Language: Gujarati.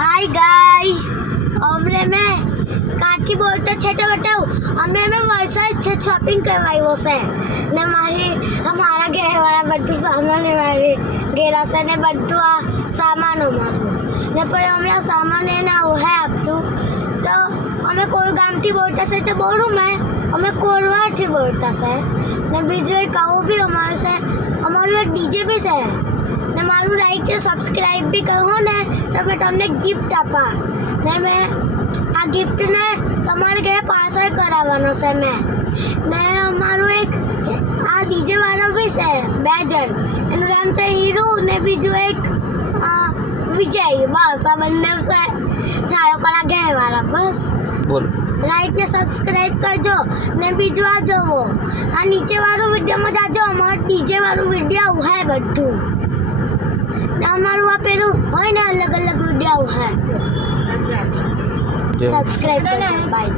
हाय गाइस हमरे में काठी बोलते छे तो बताओ हमरे में वलसाड से शॉपिंग करवाई से ने मारी हमारा घर वाला बड्डू सामान है मारे गेरा से ने बड्डू सामान हमारो ने पर हमरा सामान है ना वो है आपनु तो हमें कोई गामठी बोलता से तो बोलूं मैं हमें कोरवाठी बोलता से ने बीजो एक आવો भी हमारे से हमारो एक डीजे भी से ने मारू लाइक के सब्सक्राइब भी करो ने तो मैं તમને ગિફ્ટ આપા ને મેં આ ગિફ્ટ ને તમારે ઘરે પાર્સલ કરાવવાનો છે મેં ને અમારું એક આ ડીજે વાળો બી છે બે જણ એનું નામ છે હીરો ને બીજું એક વિજય બસ આ બંને છે ચાલો કલા ઘરે વાળા બસ બોલ લાઈક ને સબસ્ક્રાઇબ કરજો ને બીજું આ જોવો આ નીચે વાળું વિડીયોમાં જાજો અમારું ડીજે વાળું વિડીયો હોય બધું ને અમારું આ પેલું હોય ને અલગ અલગ વિડીયો હોય સબસ્ક્રાઇબ કરજો બાય